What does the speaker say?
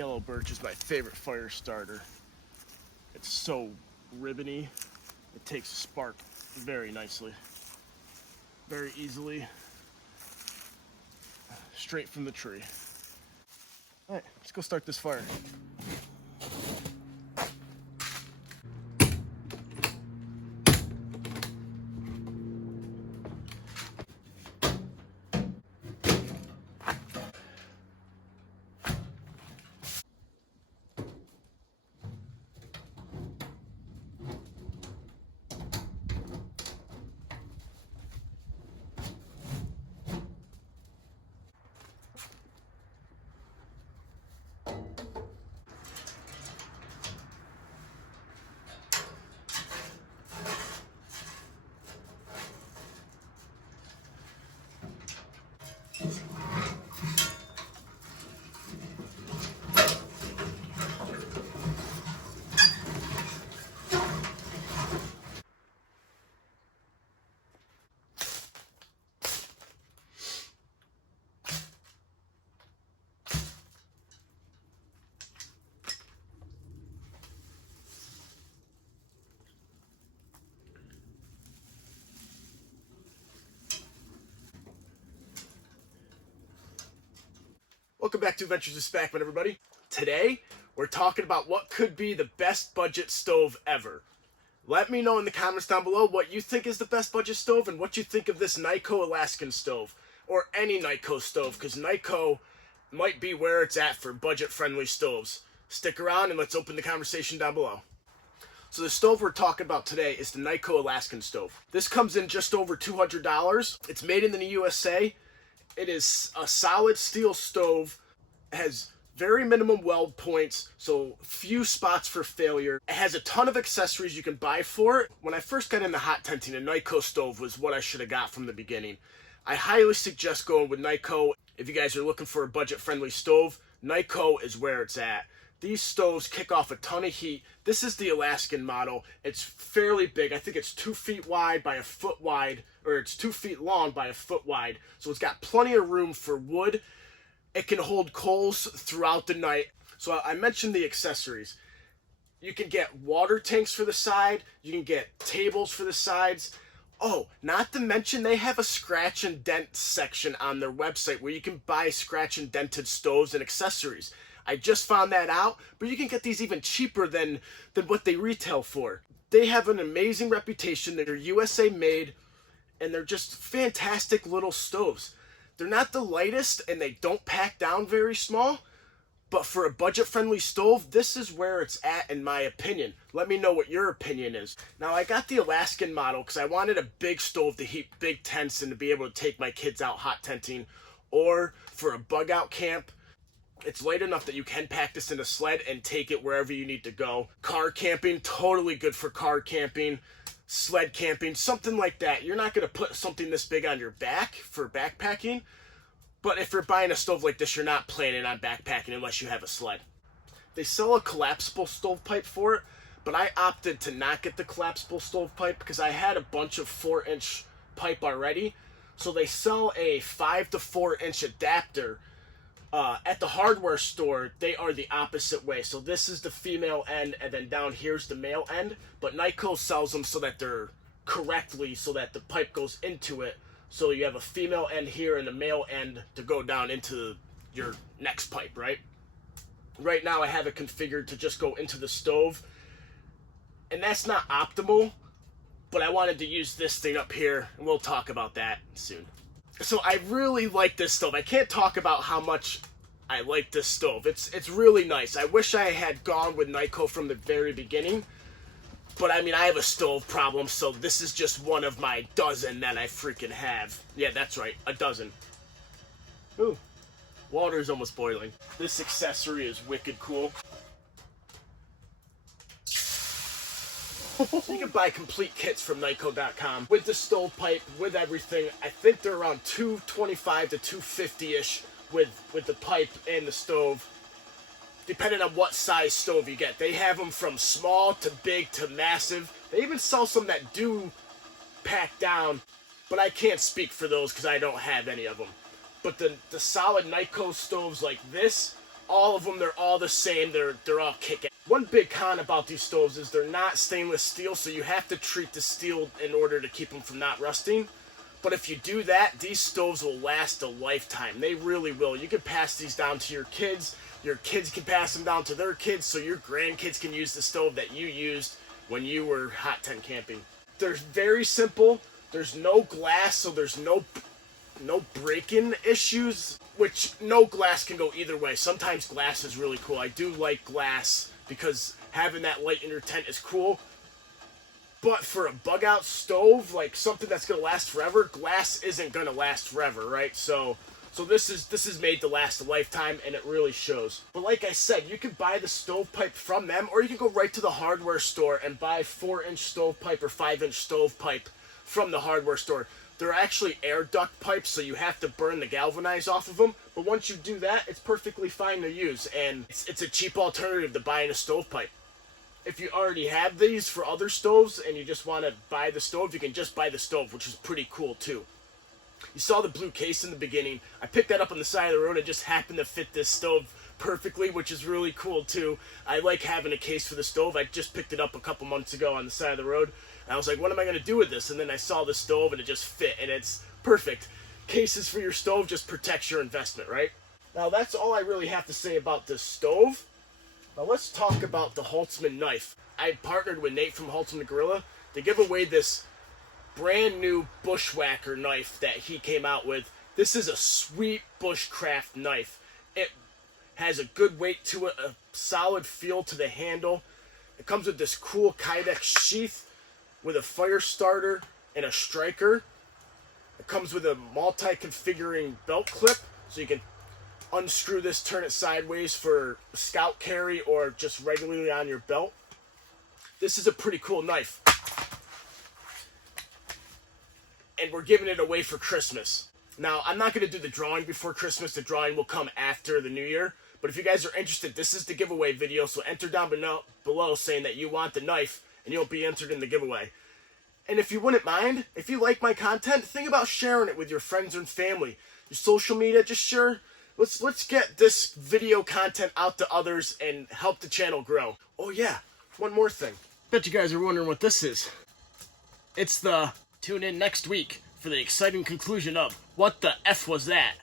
Yellow birch is my favorite fire starter. It's so ribbony. It takes spark very nicely, very easily, straight from the tree. All right, let's go start this fire. Welcome back to Adventures of Spackmann, everybody. Today, we're talking about what could be the best budget stove ever. Let me know in the comments down below what you think is the best budget stove and what you think of this Knico Alaskan stove, or any Knico stove, because Knico might be where it's at for budget-friendly stoves. Stick around and let's open the conversation down below. So the stove we're talking about today is the Knico Alaskan stove. This comes in just over $200. It's made in the USA. It is a solid steel stove, has very minimum weld points, so few spots for failure. It has a ton of accessories you can buy for it. When I first got into hot tenting, a Knico stove was what I should have got from the beginning. I highly suggest going with Knico. If you guys are looking for a budget-friendly stove, Knico is where it's at. These stoves kick off a ton of heat. This is the Alaskan model. It's fairly big. I think it's 2 feet wide by a foot wide, or it's 2 feet long by a foot wide. So it's got plenty of room for wood. It can hold coals throughout the night. So I mentioned the accessories. You can get water tanks for the side. You can get tables for the sides. Oh, not to mention they have a scratch and dent section on their website where you can buy scratch and dented stoves and accessories. I just found that out, but you can get these even cheaper than what they retail for. They have an amazing reputation. They're USA made, and they're just fantastic little stoves. They're not the lightest, and they don't pack down very small, but for a budget-friendly stove, this is where it's at in my opinion. Let me know what your opinion is. Now, I got the Alaskan model because I wanted a big stove to heat big tents and to be able to take my kids out hot tenting, or for a bug-out camp. It's light enough that you can pack this in a sled and take it wherever you need to go. Car camping, totally good for car camping, sled camping, something like that. You're not going to put something this big on your back for backpacking, but if you're buying a stove like this, you're not planning on backpacking unless you have a sled. They sell a collapsible stovepipe for it, but I opted to not get the collapsible stovepipe because I had a bunch of 4-inch pipe already. So they sell a 5 to 4-inch adapter. At the hardware store, they are the opposite way. So this is the female end, and then down here's the male end. But Knico sells them so that they're correctly, so that the pipe goes into it. So you have a female end here and a male end to go down into your next pipe, right? Right now I have it configured to just go into the stove. And that's not optimal, but I wanted to use this thing up here, and we'll talk about that soon. So I really like this stove. I can't talk about how much I like this stove. It's really nice. I wish I had gone with Knico from the very beginning. But I mean, I have a stove problem, so this is just one of my dozen that I freaking have. Yeah, that's right, a dozen. Ooh, water's almost boiling. This accessory is wicked cool. So you can buy complete kits from Knico.com with the stovepipe, with everything. I think they're around $225 to $250-ish with the pipe and the stove, depending on what size stove you get. They have them from small to big to massive. They even sell some that do pack down, but I can't speak for those because I don't have any of them. But the solid Knico stoves like this all of them, they're all the same. They're all kicking. One big con about these stoves is they're not stainless steel, so you have to treat the steel in order to keep them from not rusting. But if you do that, these stoves will last a lifetime. They really will. You can pass these down to your kids can pass them down to their kids, so your grandkids can use the stove that you used when you were hot tent camping. They're very simple. There's no glass, so there's no break-in issues, which no glass can go either way. Sometimes glass is really cool. I do like glass because having that light in your tent is cool. But for a bug-out stove, like something that's going to last forever, glass isn't going to last forever, right? So this is made to last a lifetime, and it really shows. But like I said, you can buy the stovepipe from them, or you can go right to the hardware store and buy 4-inch stovepipe or 5-inch stovepipe from the hardware store. They're actually air duct pipes, so you have to burn the galvanized off of them. But once you do that, it's perfectly fine to use, and it's a cheap alternative to buying a stovepipe. If you already have these for other stoves and you just want to buy the stove, you can just buy the stove, which is pretty cool too. You saw the blue case in the beginning. I picked that up on the side of the road. It just happened to fit this stove perfectly, which is really cool too. I like having a case for the stove. I just picked it up a couple months ago on the side of the road. And I was like, what am I going to do with this? And then I saw the stove and it just fit, and it's perfect. Cases for your stove just protects your investment, right? Now that's all I really have to say about this stove. Now let's talk about the Holtzman knife. I partnered with Nate from Holtzman Gorilla to give away this brand new Bushwhacker knife that he came out with. This is a sweet bushcraft knife. It has a good weight to it, a solid feel to the handle. It comes with this cool Kydex sheath with a fire starter and a striker. It comes with a multi-configuring belt clip, so you can unscrew this, turn it sideways for scout carry or just regularly on your belt. This is a pretty cool knife. And we're giving it away for Christmas. Now, I'm not going to do the drawing before Christmas. The drawing will come after the New Year. But if you guys are interested, this is the giveaway video. So enter down below saying that you want the knife, and you'll be entered in the giveaway. And if you wouldn't mind, if you like my content, think about sharing it with your friends and family. Your social media, just share. Let's get this video content out to others and help the channel grow. Oh yeah, one more thing. Bet you guys are wondering what this is. It's the tune in next week for the exciting conclusion of What the F Was That?